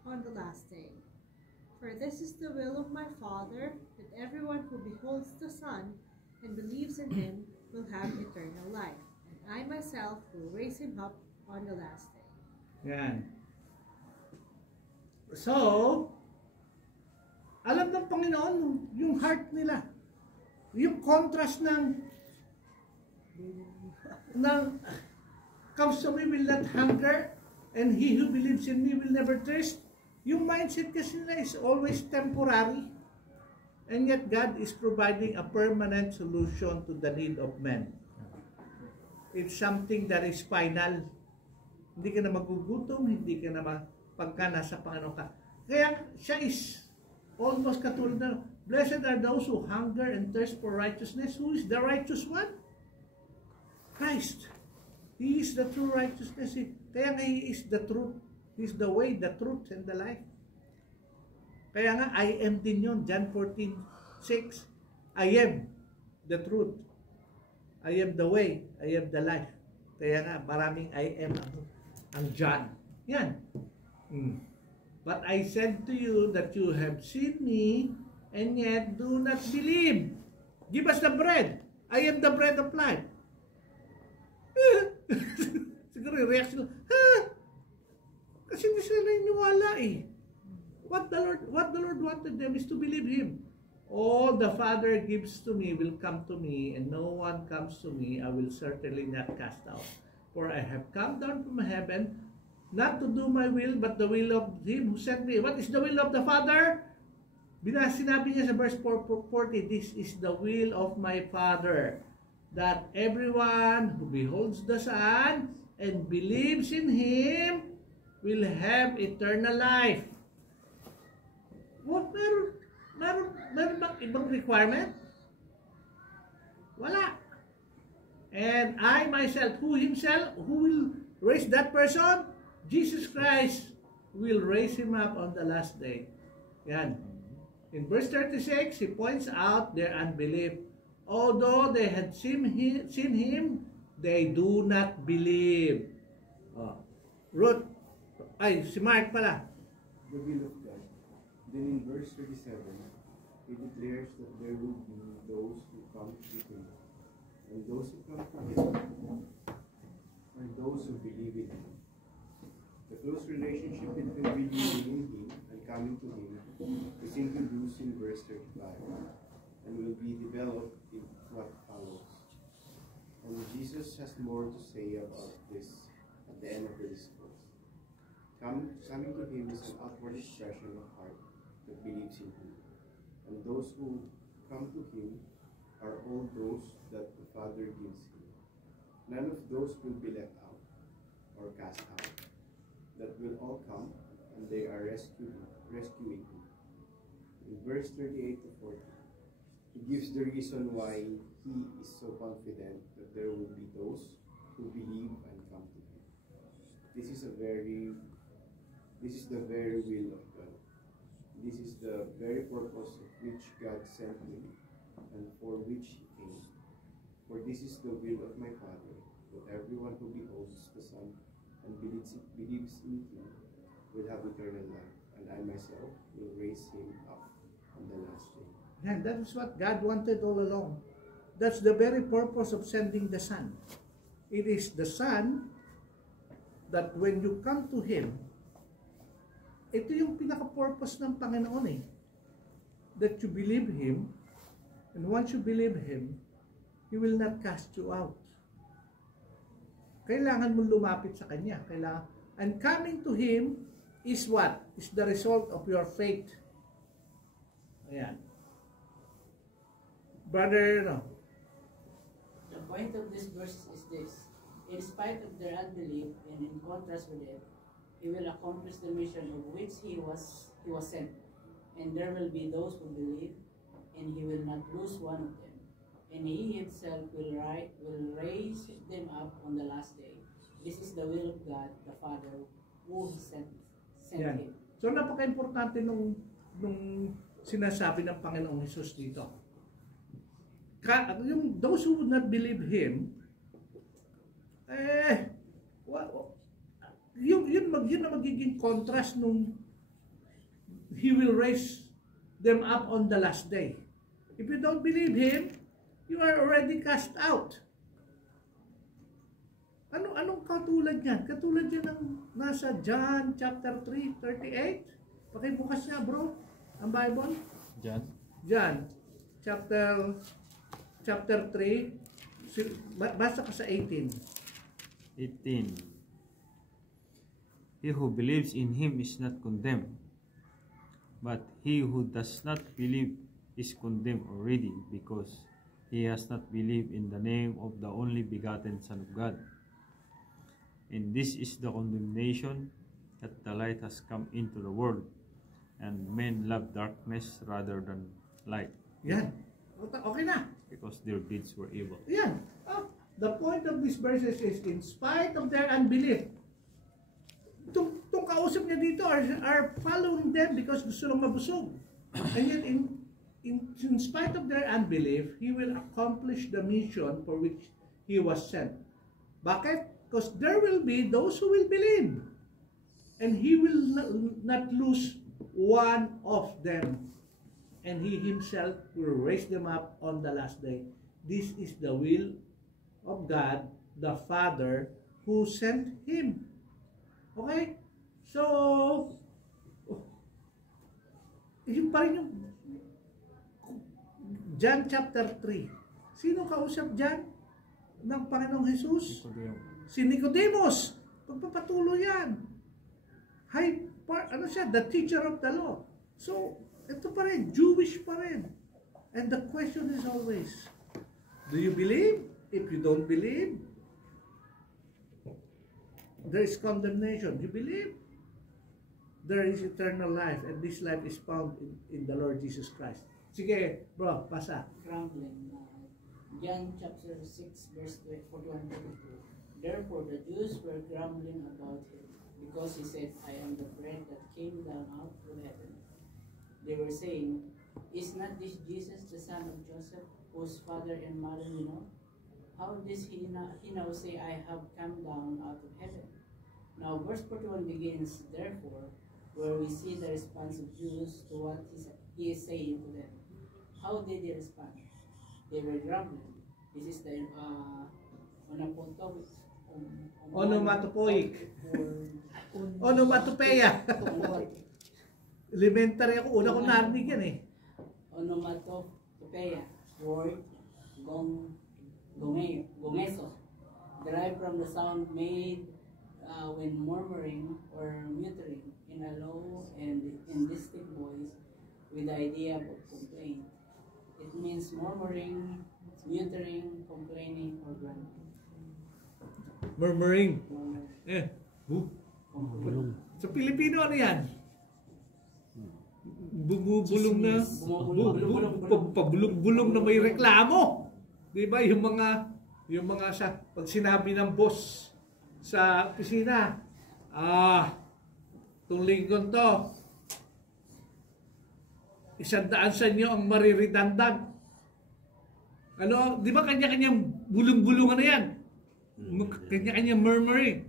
on the last day. For this is the will of my Father, that everyone who beholds the Son and believes in him will have eternal life, and I myself will raise him up on the last day. Yan. So, alam ng Panginoon yung heart nila. Yung contrast ng comes to me will not hunger, and he who believes in me will never thirst. Yung mindset kasi nila is always temporary. And yet God is providing a permanent solution to the need of men. It's something that is final. Hindi ka na magugutom, hindi ka na pagka nasa Panginoon ka. Kaya siya is almost katulad na, blessed are those who hunger and thirst for righteousness. Who is the righteous one? Christ. He is the true righteousness. Kaya nga He is the truth. He is the way, the truth, and the life. Kaya nga, I am din yun. John 14:6. I am the truth. I am the way. I am the life. Kaya nga, maraming I am ang John. Yan. But I said to you that you have seen me, and yet do not believe. Give us the bread. I am the bread of life. Siguro yung reaction, kasi hindi sila naniniwala eh. What the Lord wanted them is to believe Him. All the Father gives to me will come to me, and no one comes to me, I will certainly not cast out. For I have come down from heaven, not to do my will, but the will of Him who sent me. What is the will of the Father? Sinabi niya sa verse 40, this is the will of my Father, that everyone who beholds the Son and believes in Him will have eternal life. What? Meron bang ibang requirement? Wala. And I myself, who will raise that person? Jesus Christ will raise him up on the last day. Yan. In verse 36, he points out their unbelief. Although they had seen him, they do not believe. Ruth, si Mark pala. The will of God. Then in verse 37, he declares that there will be those who come to him. And those who come to him are those who believe in him. The close relationship between believing in him and coming to him is introduced in verse 35 and will be developed in what follows. And Jesus has more to say about this at the end of the discourse. Coming to him is an outward expression of heart that believes in him. And those who come to him are all those that the Father gives him. None of those will be left out or cast out. That will all come, and they are rescuing him. In verse 38 to 40, he gives the reason why he is so confident that there will be those who believe and come to him. This is the very will of God. This is the very purpose of which God sent him and for which he came. For this is the will of my Father, that everyone who beholds the Son and believes in him will have eternal life, and I myself will raise him up on the last day. And that is what God wanted all along. That's the very purpose of sending the Son. It is the Son that when you come to Him, ito yung pinaka-purpose ng Panginoon eh. That you believe Him, and once you believe Him, He will not cast you out. Kailangan mo lumapit sa Kanya. And coming to Him is what? Is the result of your faith. Ayan. Brother, no? The point of this verse is this. In spite of their unbelief and in contrast with it, he will accomplish the mission of which he was sent. And there will be those who believe, and he will not lose one of them. And he himself will raise them up on the last day. This is the will of God, the Father, who he sent him. So napaka-importante nung sinasabi ng Panginoong Hesus dito. Yung those who would not believe Him, yun na magiging contrast nung He will raise them up on the last day. If you don't believe Him, you are already cast out. Anong katulad yan? Katulad yan ng nasa John chapter 3:38. Pakibukas niya, bro, ang Bible. John. John, chapter 3, basa ka sa 18. 18. He who believes in him is not condemned, but he who does not believe is condemned already, because he has not believed in the name of the only begotten Son of God. And this is the condemnation, that the light has come into the world, and men love darkness rather than light, Yan. Okay na. because their deeds were evil. Yan. The point of these verses is, in spite of their unbelief, itong kausap niya dito are following them because gusto lang mabusog. And yet, in spite of their unbelief, he will accomplish the mission for which he was sent. Bakit? Because there will be those who will believe. And he will not lose one of them. And he himself will raise them up on the last day. This is the will of God, the Father, who sent him. Okay? So, yun pa rin yung John chapter 3. Sino kausap dyan ng Panginoong Jesus? Si Nicodemus. Pagpapatuloy yan. The teacher of the law. So, ito pa rin, Jewish pa rin. And the question is always, do you believe? If you don't believe, there is condemnation. You believe? There is eternal life, and this life is found in the Lord Jesus Christ. Sige, bro, pasa. Grumbling. John chapter 6, verse 41-42. Therefore the Jews were grumbling about him, because he said, I am the bread that came down out from heaven. They were saying, is not this Jesus the son of Joseph, whose father and mother we know? How does he now say, I have come down out of heaven? Now verse 41 begins, therefore, where we see the response of Jews to what he is saying to them. How did they respond? They were grumbling. This is the Onomatopoeic. Onomatopeia. Elementary ako. Una ko narinig yan eh. Onomatopoeia. Word gomeso. Derived from the sound made when murmuring or muttering in a low and indistinct voice with the idea of complaint. It means murmuring, muttering, complaining, or grumbling. Murmuring. Sa Pilipino, ano yan? Bumubulong na. Pabulong-bulong na may reklamo. Di ba? Yung mga sa pag sinabi ng boss sa opisina, itong lingkon to, 100 sa inyo ang mariridandang. Ano, di ba kanya-kanyang bulong-bulungan na yan? Kanya-kanyang murmuring.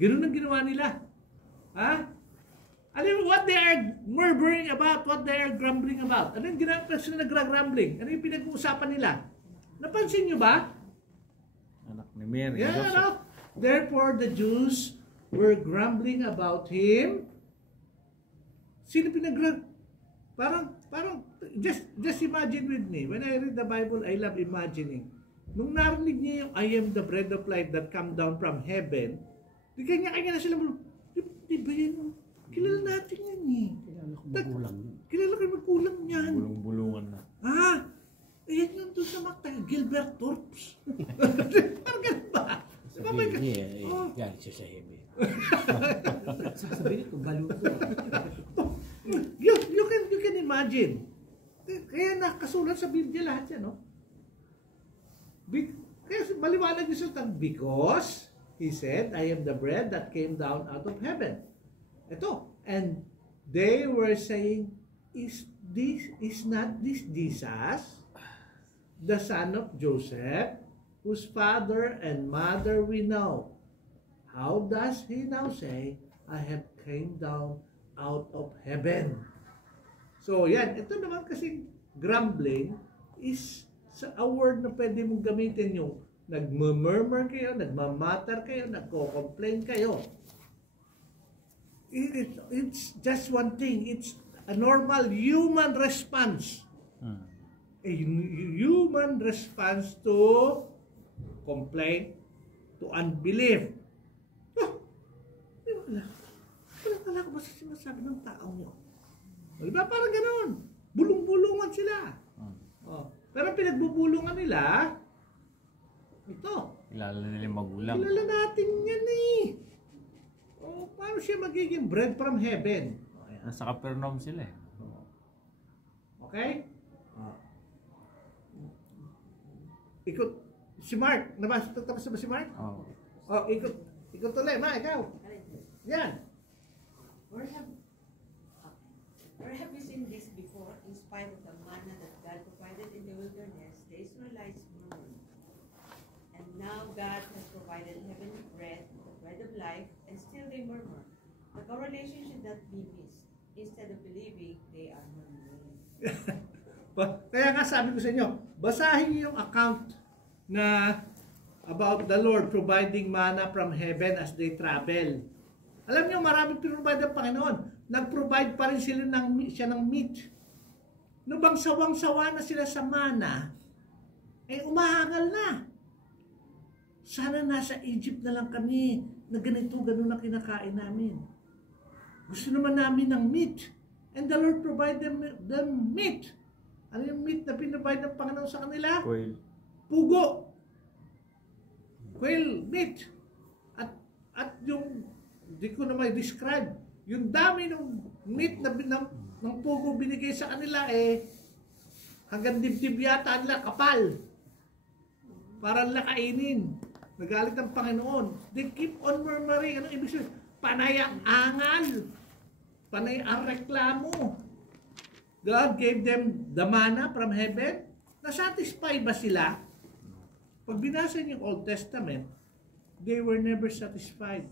Ganun ang ginawa nila. Ha? Ano yung what they are murmuring about, what they are grumbling about? Ano yung ginagawa sila nagra-grumbling? Ano yung pinag-uusapan nila? Napansin nyo ba? Anak ni Mary. Yeah, no? Therefore, the Jews were grumbling about him. Sino parang, just imagine with me. When I read the Bible, I love imagining. Nung narinig niya yung I am the bread of life that come down from heaven, di kanya-kanya na sila, di ba yan? Kilala natin yan eh. Kilala ko magkulang yan. Bulong-bulungan na. Ayan yung doon sa Mactay, Gilbert Torps. Parang ganun ba? Sabihin niya, galit siya sa hebe. Sasabihin ko, baluto. You can imagine. Kaya nakasulat sa Biblia lahat yan, no? Kaya maliwanag yung sultan, because he said, I am the bread that came down out of heaven. Ito. And they were saying, is not this Jesus, the son of Joseph, whose father and mother we know? How does he now say, I have came down out of heaven? So yan, ito naman kasi grumbling is a word na pwede mong gamitin yung nagmumurmur kayo, nagmamatter kayo, nagko-complain kayo. It's just one thing. It's a normal human response. A human response to complaint, to unbelief. Oh, wala ko ba sa sinasabi ng tao nyo? Diba parang ganoon? Bulong-bulungan sila. Oh. Pero pinagbubulungan nila, ito. Kilala nila yung magulang. Kilala natin yan eh. Oh, paano siya magiging bread from heaven? Nasa Capernaum sila eh. Okay? Ikot. Si Mark. Tapos na ba si Mark? Oh. Oh, ikot. Ikot ulit. Ma, ikaw. Yan. Where have we seen this before? In spite of the manna that God provided in the wilderness, the Israelites murmured. And now God has provided heavenly bread, the bread of life, and still they murmur. The correlation should not be missed. Instead of believing, they are murmuring. Kaya nga sabi ko sa inyo, basahin niyo yung account na about the Lord providing manna from heaven as they travel. Alam niyo, maraming pinrovide ang Panginoon. Nag-provide pa rin sila siya ng meat. No bang sawang-sawa na sila sa mana, umahangal na. Sana nasa Egypt na lang kami na ganito, ganun na kinakain namin. Gusto naman namin ng meat. And the Lord provide them meat. Ano yung meat na pinrovide ng Panginoon sa kanila? Quail. Pugo. Quail meat. At yung, di ko na may describe, yung dami ng meat ng pugo binigay sa kanila hanggang dibdib yata nila kapal. Para nila kainin. Nagalit ang Panginoon. They keep on murmuring. Anong ibig sabihin? Panay ang angal. Panay ang reklamo. God gave them the manna from heaven. Nasatisfy ba sila? Pag binasa niyo yung Old Testament, they were never satisfied.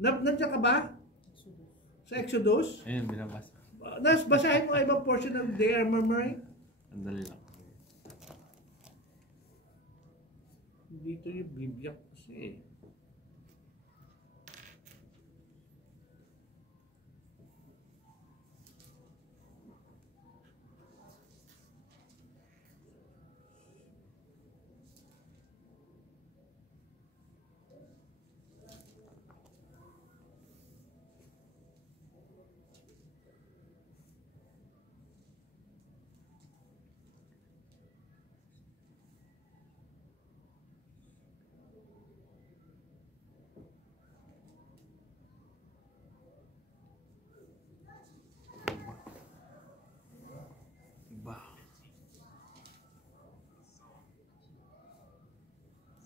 Nandiyan ka ba? Sa Exodus? Ayun, binabasa. Basahin mo ibang portion of they are murmuring. Andali lang. Dito yung Biblia kasi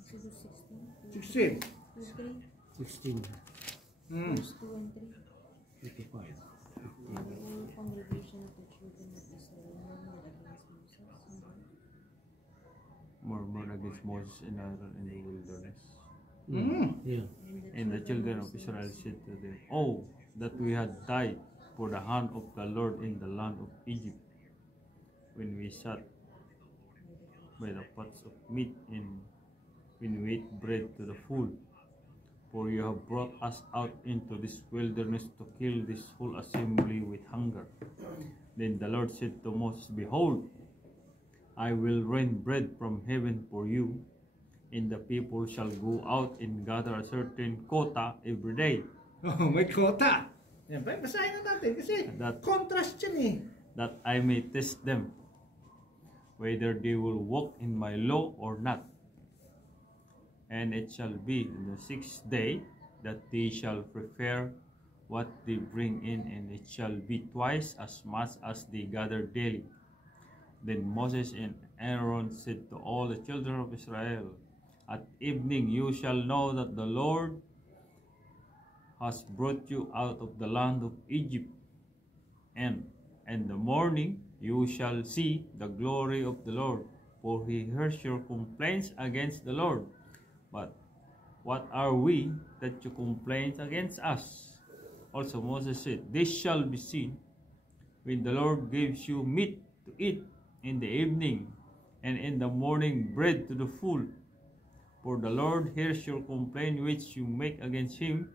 Exodus 16. 16, 2, 16, 3, verse 2 and 3. 55. And the whole congregation of the children of Israel murmured against Moses. Murmured against Moses and Aaron in the wilderness. Yeah. And the children of Israel said to them, Oh, that we had died for the hand of the Lord in the land of Egypt, when we sat by the pots of meat and when we ate bread to the full. For you have brought us out into this wilderness to kill this whole assembly with hunger. Then the Lord said to Moses, Behold, I will rain bread from heaven for you, and the people shall go out and gather a certain quota every day. Oh, may quota. Yan, basahin na natin kasi contrast yan eh. That I may test them, whether they will walk in my law or not. And it shall be in the 6th day that they shall prepare what they bring in, and it shall be twice as much as they gather daily. Then Moses and Aaron said to all the children of Israel, At evening you shall know that the Lord has brought you out of the land of Egypt, and in the morning you shall see the glory of the Lord, for he hears your complaints against the Lord. But what are we that you complain against us? Also Moses said, This shall be seen when the Lord gives you meat to eat in the evening, and in the morning bread to the full. For the Lord hears your complaint which you make against him,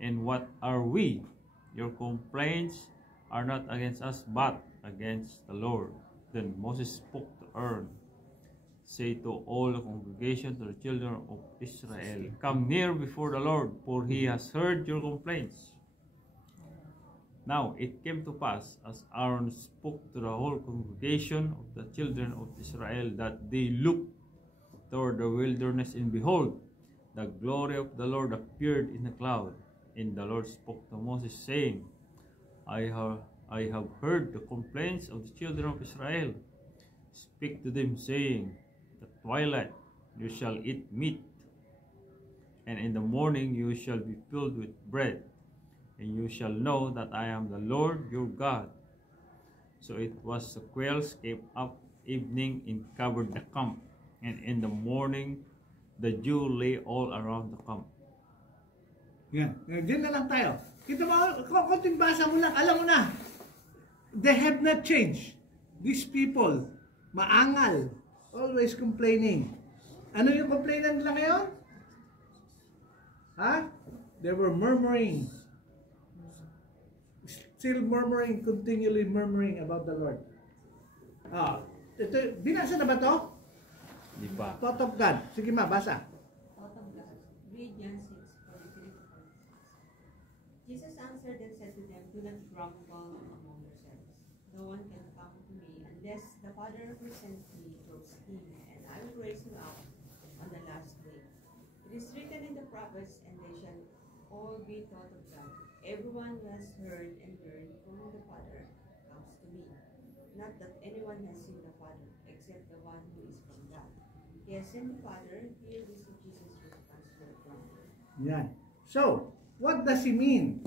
And what are we? Your complaints are not against us, but against the Lord. Then Moses spoke to Aaron, say to all the congregation, to the children of Israel, come near before the Lord, for he has heard your complaints. Now it came to pass, as Aaron spoke to the whole congregation of the children of Israel, that they looked toward the wilderness, and behold, the glory of the Lord appeared in a cloud. And the Lord spoke to Moses, saying, I have heard the complaints of the children of Israel. Speak to them, saying, at twilight you shall eat meat, and in the morning you shall be filled with bread, and you shall know that I am the Lord your God. So it was, the quails came up evening and covered the camp, and in the morning the dew lay all around the camp. Yan. Diyan na lang tayo. Kita mo, konting basa mo lang, alam mo na. They have not changed. These people, maangal, always complaining. Ano yung complainan nila ngayon? Ha? They were murmuring. Still murmuring, continually murmuring about the Lord. Ito, binasa na ba to? Di ba? Thought of God. Sige ma, basa. Thought of God. Read John 6, 43 to 46. Jesus answered and said to them, do not grumble among yourselves. No one can come to me unless the Father who sent me draws him, and I will raise him up on the last day. It is written in the prophets, and they shall all be taught of God. Everyone who has heard and learned from the Father comes to me. Not that anyone has seen the Father, except the one who is from God. He has seen the Father. Here is Jesus' response to the grumbling. Yan. So, what does he mean?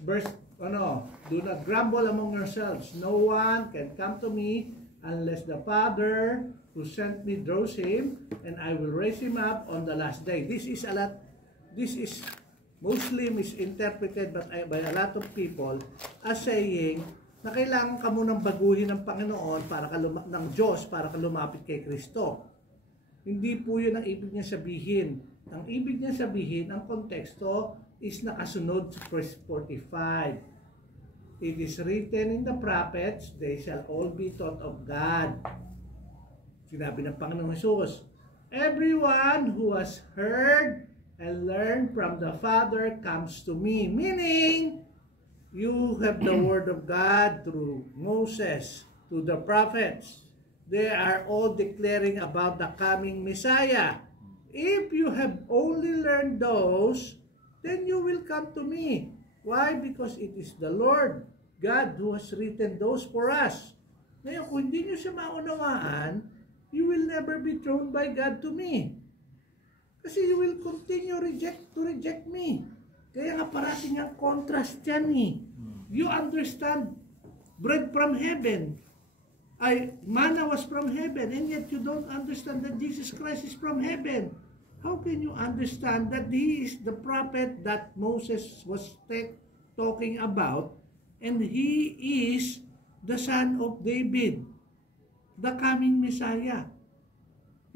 Verse, do not grumble among yourselves. No one can come to me unless the Father who sent me draws him, and I will raise him up on the last day. This is mostly misinterpreted by a lot of people as saying na kailangan ka munang baguhin ng Panginoon ng Diyos para ka lumapit kay Kristo. Hindi po yun ang ibig niya sabihin. Ang ibig niya sabihin, ang konteksto is nakasunod sa verse 45. It is written in the prophets, they shall all be taught of God. Sinabi ng Panginoong Jesus, everyone who has heard and learned from the Father comes to me. Meaning, you have the Word of God through Moses, to the prophets. They are all declaring about the coming Messiah. If you have only learned those, then you will come to me. Why? Because it is the Lord God who has written those for us. Ngayon, kung hindi nyo siya maunawaan, you will never be thrown by God to me. Kasi you will continue to reject me. Kaya nga parating ang contrast yan eh. You understand bread from heaven. Manna was from heaven, and yet you don't understand that Jesus Christ is from heaven. How can you understand that he is the prophet that Moses was talking about, and he is the son of David, the coming Messiah?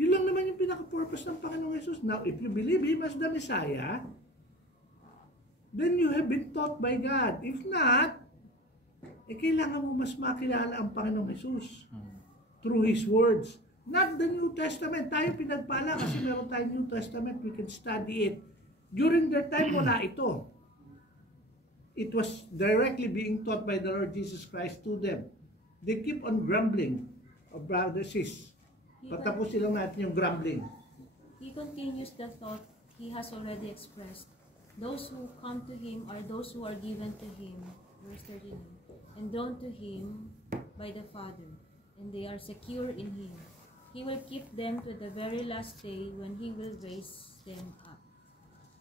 Yun lang naman yung pinaka-purpose ng Panginoong Jesus. Now, if you believe Him as the Messiah, then you have been taught by God. If not, kailangan mo mas makilala ang Panginoong Jesus through His words. Not the New Testament. Tayo pinagpala kasi meron tayong New Testament. We can study it. During their time, wala ito. It was directly being taught by the Lord Jesus Christ to them. They keep on grumbling about the sis. Patapos silang natin yung grumbling. He continues the thought he has already expressed. Those who come to him are those who are given to him, verse 39, and drawn to him by the Father, and they are secure in him. He will keep them to the very last day when he will raise them up.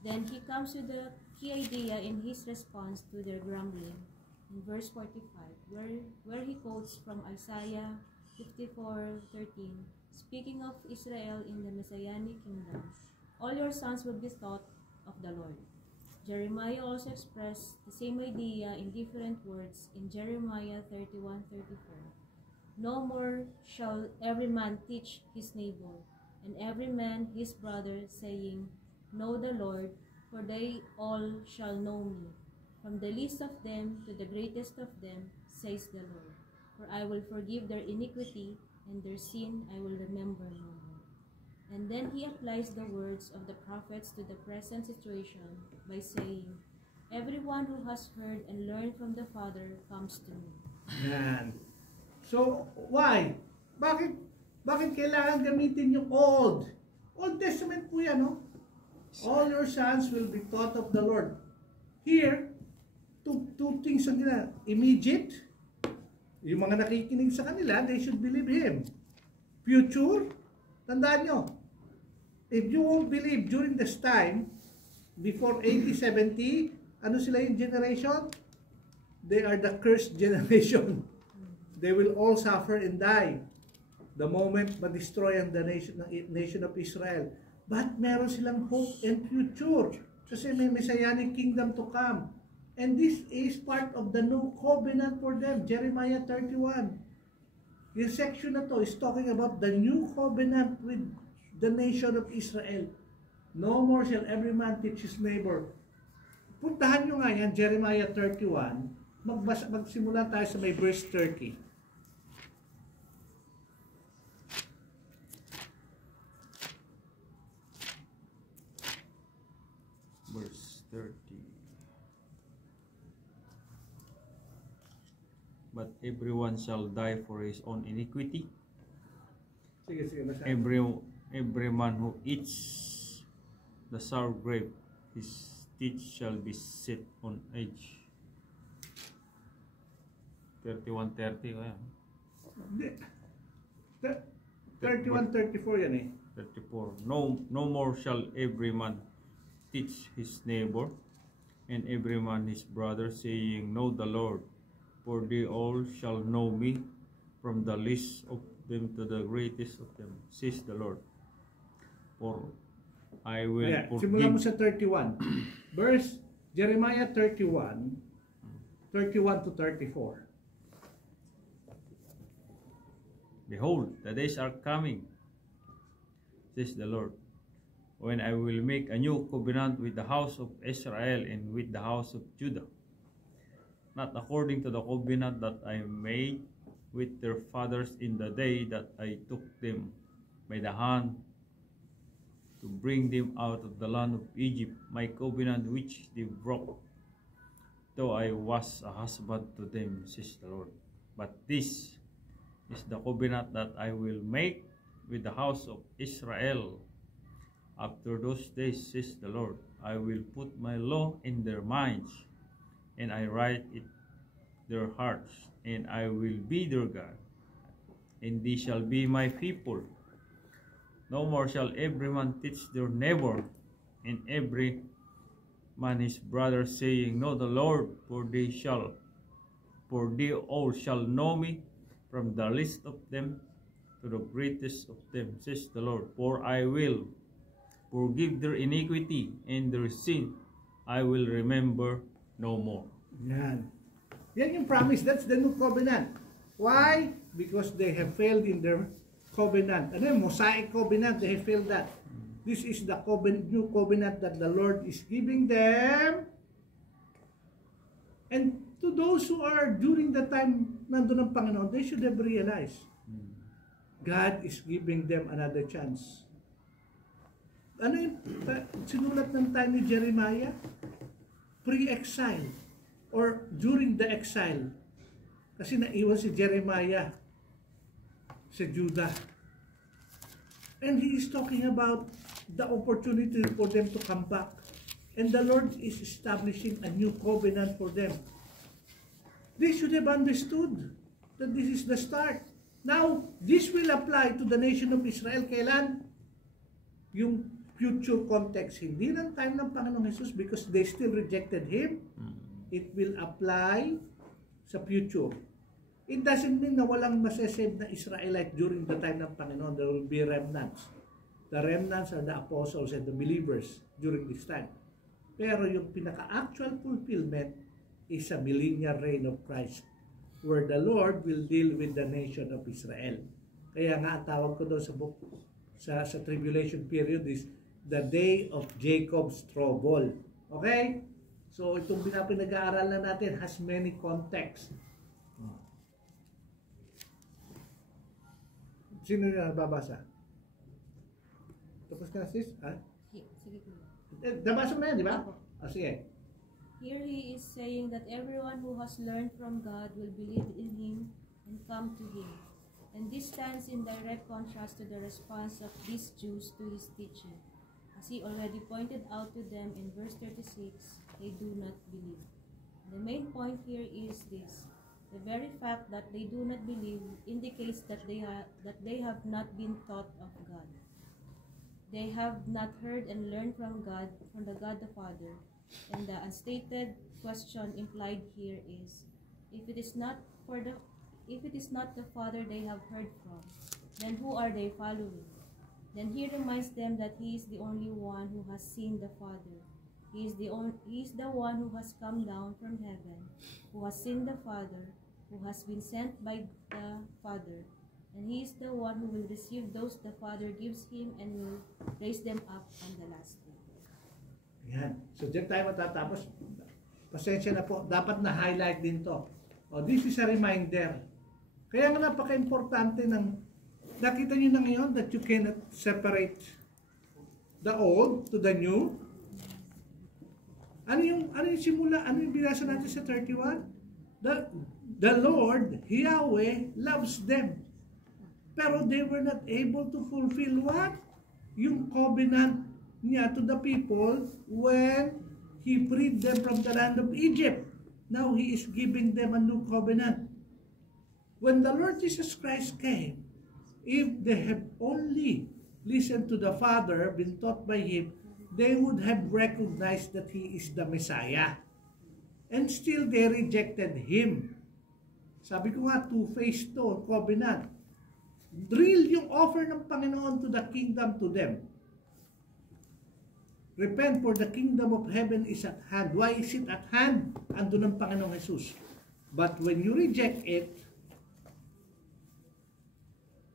Then he comes with the key idea in his response to their grumbling, in verse 45, where he quotes from Isaiah 54:13, speaking of Israel in the Messianic kingdom, all your sons will be taught of the Lord. Jeremiah also expressed the same idea in different words in Jeremiah 31:34. No more shall every man teach his neighbor, and every man his brother, saying, Know the Lord, for they all shall know me, from the least of them to the greatest of them, says the Lord. For I will forgive their iniquity, and their sin I will remember no more. And then he applies the words of the prophets to the present situation by saying, everyone who has heard and learned from the Father comes to me. Yan. So, why? Bakit kailangan gamitin yung Old Testament po yan, no? All your sons will be taught of the Lord. Here, two things ang gina. Immediate, yung mga nakikinig sa kanila, they should believe Him. Future, tandaan nyo, if you won't believe during this time, before 80, 70, ano sila yung generation? They are the cursed generation. They will all suffer and die the moment ma-destroy ang the nation of Israel. But meron silang hope and future. Kasi may Messianic kingdom to come. And this is part of the new covenant for them. Jeremiah 31. This section na to is talking about the new covenant with the nation of Israel. No more shall every man teach his neighbor. Puntahan nyo nga yan, Jeremiah 31. Magsimula tayo sa may verse 30. Verse 30. But everyone shall die for his own iniquity. Sige, basahin. Every man who eats the sour grape, his teeth shall be set on edge. 31:30 kaya. 31-34 yan eh. 34. No more shall every man teach his neighbor, and every man his brother, saying, Know the Lord, for they all shall know me, from the least of them to the greatest of them, says the Lord. For I will Simula mo forgive. sa 31. Verse, Jeremiah 31, 31 to 34. Behold, the days are coming, says the Lord, when I will make a new covenant with the house of Israel and with the house of Judah, not according to the covenant that I made with their fathers in the day that I took them by the hand to bring them out of the land of Egypt, my covenant which they broke, though I was a husband to them, says the Lord. But this is the covenant that I will make with the house of Israel. After those days, says the Lord, I will put my law in their minds, and I write it their hearts, and I will be their God, and they shall be my people. No more shall every man teach their neighbor, and every man his brother, saying, Know the Lord, for they all shall know me, from the least of them to the greatest of them, says the Lord. For I will forgive their iniquity, and their sin I will remember no more. Yan. Yan yung promise. That's the new covenant. Why? Because they have failed in their covenant. Ano yung Mosaic covenant? They have failed that. This is the new covenant that the Lord is giving them. And to those who are during the time nandun ang Panginoon, they should have realized God is giving them another chance. Ano yung sinulat ng time ni Jeremiah? Pre-exile or during the exile. Kasi naiwan si Jeremiah sa Judah. And he is talking about the opportunity for them to come back. And the Lord is establishing a new covenant for them. They should have understood that this is the start. Now, this will apply to the nation of Israel. Kailan? Yung future context. Hindi ng time ng Panginoong Jesus because they still rejected Him. It will apply sa future. It doesn't mean na walang masasave na Israelite during the time ng Panginoon. There will be remnants. The remnants are the apostles and the believers during this time. Pero yung pinaka-actual fulfillment is a millennial reign of Christ where the Lord will deal with the nation of Israel. Kaya nga, ang tawag ko doon sa book, sa tribulation period is the day of Jacob's trouble. Okay? So, itong pinag-aaralan natin has many contexts. Sino na babasa? Tapos ka, sis? Ha? Sige ko. Nabasa mo na yan, di ba? Sige. Here he is saying that everyone who has learned from God will believe in him and come to him. And this stands in direct contrast to the response of these Jews to his teaching. As he already pointed out to them in verse 36, they do not believe. The main point here is this. The very fact that they do not believe indicates that they have not been taught of God. They have not heard and learned from God, from the God the Father. And the unstated question implied here is, if it is not the Father they have heard from, then who are they following? Then he reminds them that he is the only one who has seen the Father. He is the one who has come down from heaven, who has seen the Father, who has been sent by the Father. And he is the one who will receive those the Father gives him and will raise them up on the last day. Yan. So, dyan tayo matatapos. Pasensya na po. Dapat na-highlight din to. This is a reminder. Kaya nga napaka-importante ng nakita niyo na ngayon that you cannot separate the old to the new. Ano yung simula? Ano yung binasa natin sa 31? The Lord, Yahweh, loves them. Pero they were not able to fulfill what? Yung covenant niya to the people when He freed them from the land of Egypt. Now He is giving them a new covenant. When the Lord Jesus Christ came, if they have only listened to the Father, been taught by Him, they would have recognized that He is the Messiah. And still they rejected Him. Sabi ko nga, two-faced to, covenant. Real yung offer ng Panginoon to the kingdom to them. Repent, for the kingdom of heaven is at hand. Why is it at hand? Ando ng Panginoong Jesus. But when you reject it,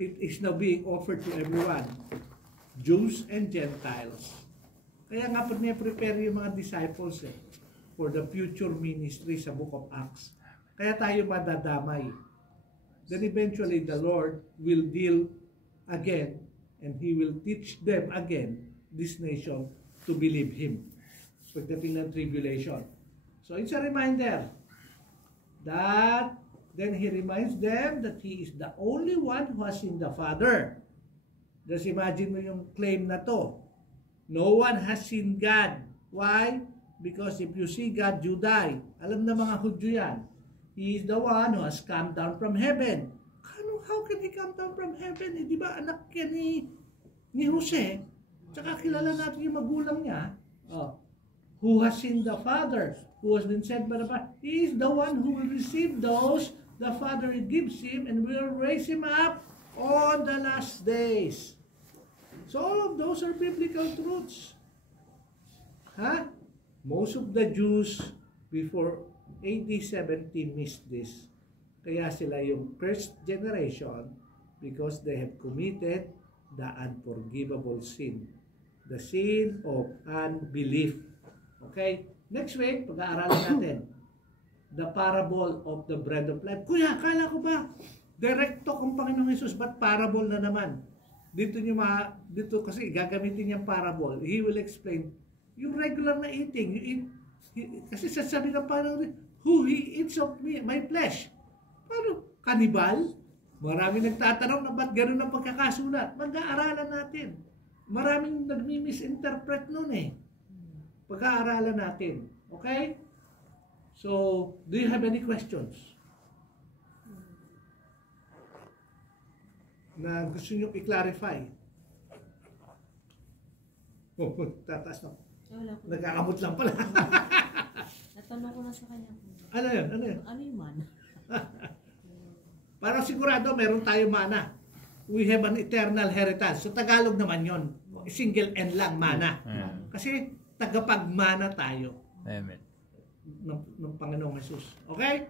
it is now being offered to everyone, Jews and Gentiles. Kaya nga po niya prepare yung mga disciples for the future ministry sa Book of Acts. Kaya tayo madadamay. Then eventually the Lord will deal again and He will teach them again, this nation, to believe Him. Pagdating ng tribulation. So it's a reminder that then He reminds them that He is the only one who has seen the Father. Just imagine mo yung claim na to. No one has seen God. Why? Because if you see God, you die. Alam na mga Hudyo yan. He is the one who has come down from heaven. How can He come down from heaven? Di ba anak yan ni Jose? Tsaka kilala natin yung magulang niya. Who has seen the Father, who has been sent by the Father. He is the one who will receive those the Father gives Him and will raise Him up on the last days. So all of those are biblical truths. Most of the Jews before AD 70 missed this. Kaya sila yung first generation because they have committed the unforgivable sin. The sin of unbelief. Okay? Next week, pag-aaralan natin the parable of the bread of life. Kuya, akala ko ba direkto kung Panginoong Jesus, ba't parable na naman? Dito kasi gagamitin niyang parable. He will explain yung regular na eating. Kasi sasabi ng Panginoon, who He eats of me, my flesh. Paano? Kanibal? Maraming nagtatanong na ba't ganun ang pagkakasulat. Mag-aaralan natin. Maraming nagmi-misinterpret nun Pag-aaralan natin. Okay? So, do you have any questions? Na gusto nyo i-clarify? Tataas na. Nagkakamot lang pala. Natanong ko na sa kanya. Ano yun? Ano yung mana? Para sigurado, meron tayo mana. We have an eternal heritage. Sa Tagalog naman yon, single N lang, mana. Kasi tagapagmana tayo. Amen. Ng Panginoong Jesus. Okay?